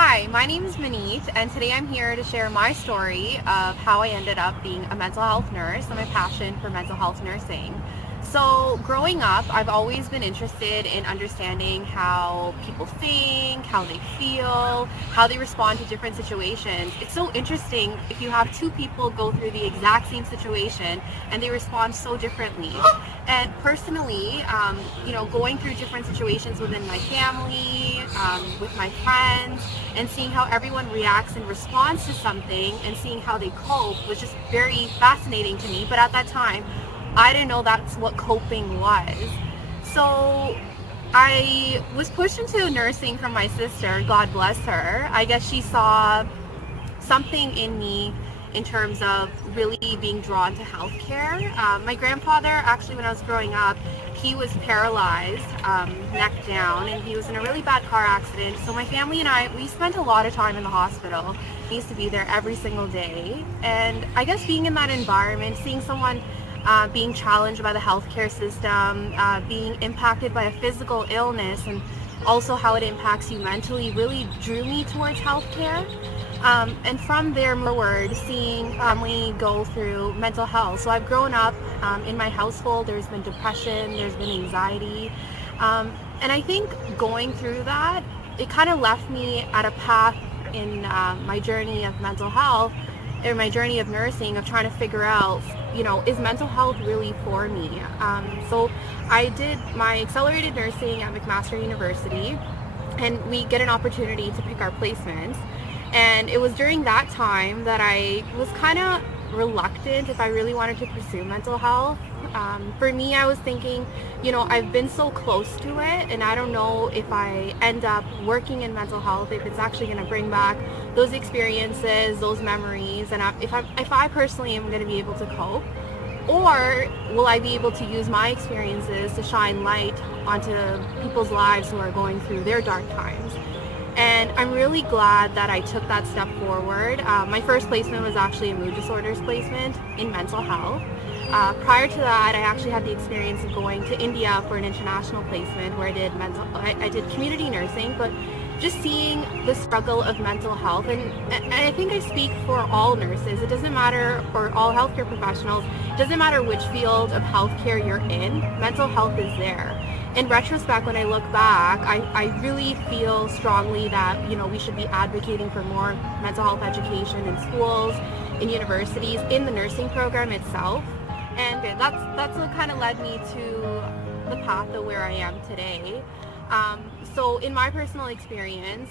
Hi, my name is Maneet, and today I'm here to share my story of how I ended up being a mental health nurse and my passion for mental health nursing. So, growing up, I've always been interested in understanding how people think, how they feel, how they respond to different situations. It's so interesting if you have two people go through the exact same situation and they respond so differently. And personally, going through different situations within my family, with my friends, and seeing how everyone reacts and responds to something and seeing how they cope was just very fascinating to me. But at that time, I didn't know that's what coping was. So I was pushed into nursing from my sister, God bless her. I guess she saw something in me in terms of really being drawn to healthcare. My grandfather, actually, when I was growing up, he was paralyzed, neck down, and he was in a really bad car accident. So my family and I, we spent a lot of time in the hospital. We used to be there every single day. And I guess being in that environment, seeing someone being challenged by the healthcare system, being impacted by a physical illness, and also how it impacts you mentally really drew me towards healthcare. And from there forward, seeing family go through mental health. So I've grown up in my household, there's been depression, there's been anxiety. And I think going through that, it kind of left me at a path in my journey of mental health, or my journey of nursing, of trying to figure out, is mental health really for me? So I did my accelerated nursing at McMaster University, and we get an opportunity to pick our placements. And it was during that time that I was kind of reluctant if I really wanted to pursue mental health. For me, I was thinking, I've been so close to it, and I don't know if I end up working in mental health, if it's actually going to bring back those experiences, those memories, and if I personally am going to be able to cope, or will I be able to use my experiences to shine light onto people's lives who are going through their dark times. And I'm really glad that I took that step forward. My first placement was actually a mood disorders placement in mental health. Prior to that, I actually had the experience of going to India for an international placement where I did community nursing, but just seeing the struggle of mental health, and I think I speak for all nurses. It doesn't matter, for all healthcare professionals, it doesn't matter which field of healthcare you're in, mental health is there. In retrospect, when I look back, I really feel strongly that we should be advocating for more mental health education in schools, in universities, in the nursing program itself. And that's what kind of led me to the path of where I am today. So in my personal experience,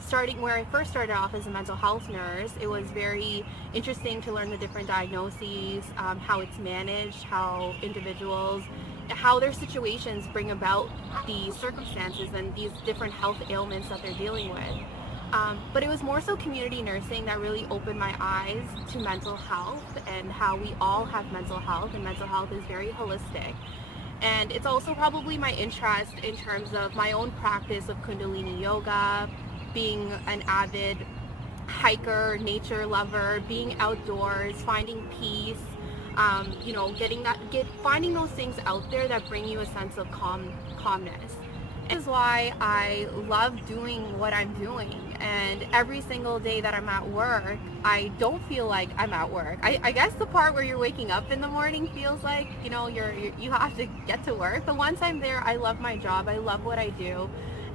starting where I first started off as a mental health nurse, it was very interesting to learn the different diagnoses, how it's managed, how individuals, how their situations bring about the circumstances and these different health ailments that they're dealing with. But it was more so community nursing that really opened my eyes to mental health and how we all have mental health, and mental health is very holistic. And it's also probably my interest in terms of my own practice of Kundalini yoga, being an avid hiker, nature lover, being outdoors, finding peace, finding those things out there that bring you a sense of calmness. This is why I love doing what I'm doing. And every single day that I'm at work, I don't feel like I'm at work. I guess the part where you're waking up in the morning feels like, you have to get to work. But once I'm there, I love my job. I love what I do.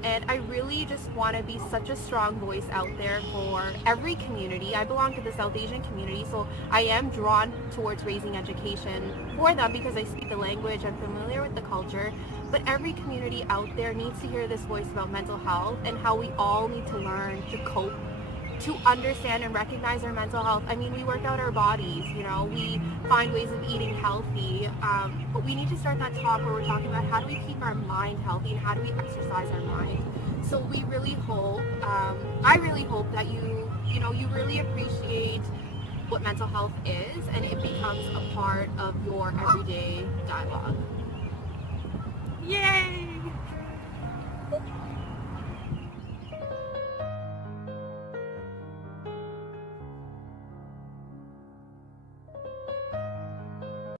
And I really just want to be such a strong voice out there for every community. I belong to the South Asian community, so I am drawn towards raising education for them because I speak the language, I'm familiar with the culture. But every community out there needs to hear this voice about mental health and how we all need to learn to cope, to understand and recognize our mental health. I mean, we work out our bodies, we find ways of eating healthy, but we need to start that talk where we're talking about how do we keep our mind healthy and how do we exercise our mind. So we really hope, I really hope that you really appreciate what mental health is and it becomes a part of your everyday dialogue. Yay!